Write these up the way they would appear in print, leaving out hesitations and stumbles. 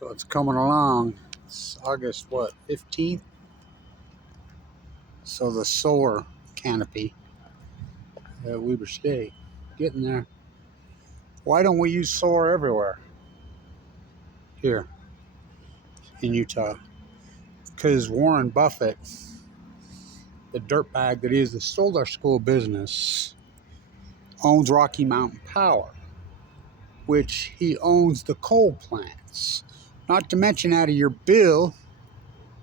So it's coming along. It's August, what, 15th? So the solar canopy at Weber State, getting there. Why don't we use solar everywhere here in Utah? Because Warren Buffett, the dirtbag that is that stole our school business, owns Rocky Mountain Power, which he owns the coal plants. Not to mention, out of your bill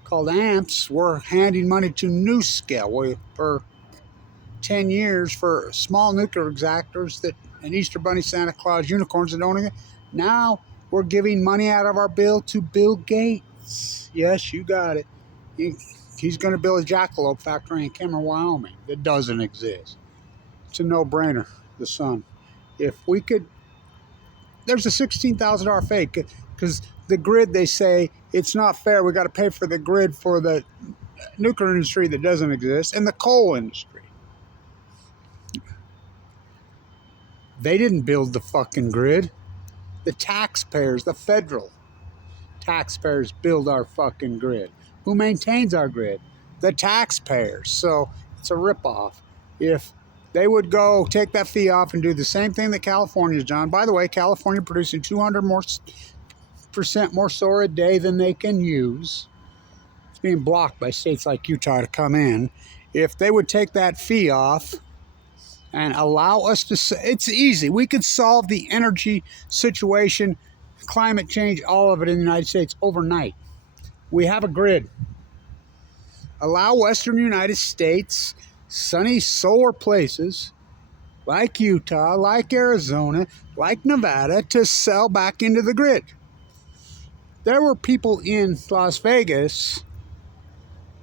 called amps, we're handing money to NuScale for 10 years for small nuclear reactors that and Easter Bunny, Santa Claus, unicorns that don't even. Now we're giving money out of our bill to Bill Gates. Yes, you got it. He's going to build a jackalope factory in Cameron, Wyoming that doesn't exist. It's a no-brainer, the sun. If we could, there's a $16,000 fake because the grid, they say it's not fair. We got to pay for the grid for the nuclear industry that doesn't exist and the coal industry. They didn't build the fucking grid. The taxpayers, the federal taxpayers, build our fucking grid. Who maintains our grid? The taxpayers. So it's a ripoff. If they would go take that fee off and do the same thing that California's done. By the way, California producing 200% more solar a day than they can use. It's being blocked by states like Utah to come in. If they would take that fee off and allow us to, it's easy. We could solve the energy situation, climate change, all of it in the United States overnight. We have a grid. Allow Western United States, sunny solar places like Utah, like Arizona, like Nevada, to sell back into the grid. There were people in Las Vegas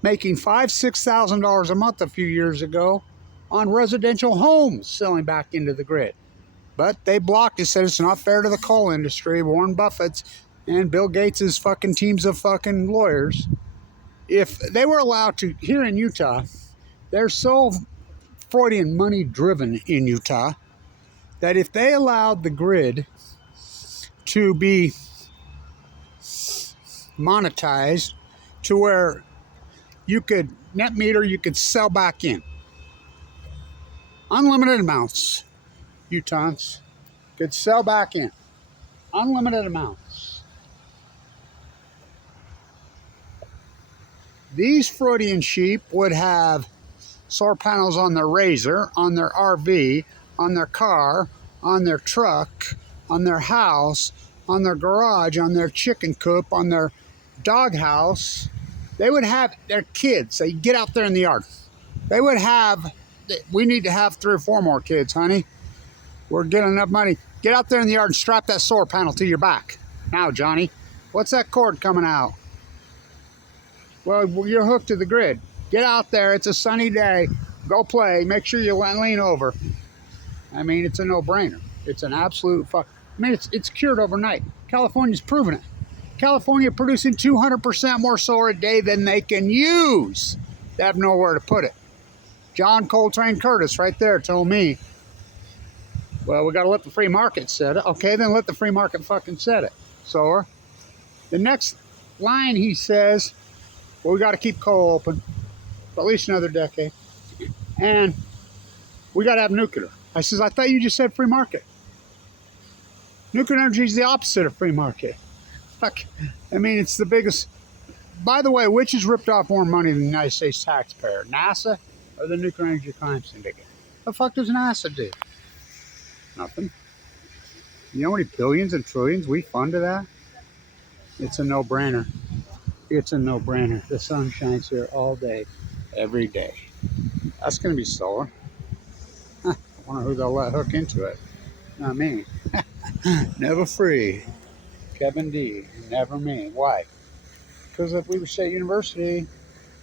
making $5,000–6,000 a month a few years ago on residential homes selling back into the grid. But they blocked it, said it's not fair to the coal industry, Warren Buffett's and Bill Gates' fucking teams of fucking lawyers. If they were allowed to, here in Utah, they're so Freudian money driven in Utah that if they allowed the grid to be monetized to where you could net meter, you could sell back in unlimited amounts, Utahns could sell back in unlimited amounts. These Freudian sheep would have solar panels on their Razor, on their RV, on their car, on their truck, on their house, on their garage, on their chicken coop, on their doghouse. They would have their kids say, get out there in the yard. They would have, we need to have 3 or 4 more kids, honey. We're getting enough money. Get out there in the yard and strap that solar panel to your back. Now, Johnny, what's that cord coming out? Well, you're hooked to the grid. Get out there. It's a sunny day. Go play. Make sure you lean over. I mean, it's a no-brainer. It's an absolute fuck. I mean, it's cured overnight. California's proven it. California producing 200% more solar a day than they can use. They have nowhere to put it. John Coltrane Curtis right there told me, well, we got to let the free market set it. Okay, then let the free market fucking set it. So the next line he says, well, we got to keep coal open for at least another decade. And we got to have nuclear. I says, I thought you just said free market. Nuclear energy is the opposite of free market. Fuck. I mean, it's the biggest. By the way, which has ripped off more money than the United States taxpayer? NASA or the Nuclear Energy Crime Syndicate? The fuck does NASA do? Nothing. You know how many billions and trillions we fund to that? It's a no-brainer. It's a no-brainer. The sun shines here all day, every day. That's going to be solar. I wonder who they'll let hook into it. Not me. Never free. Kevin D. Never me. Why? Because at Weber State University,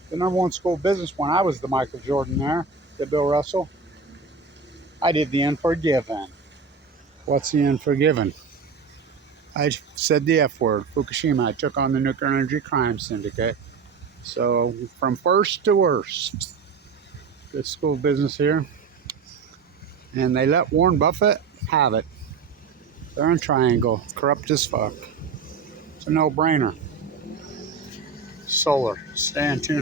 the #1 school of business when I was the Michael Jordan there, the Bill Russell, I did the Unforgiven. What's the Unforgiven? I said the F word, Fukushima. I took on the Nuclear Energy Crime Syndicate. So from first to worst, this school of business here. And they let Warren Buffett have it. They're in Triangle, corrupt as fuck. It's a no-brainer. Solar. Stay tuned.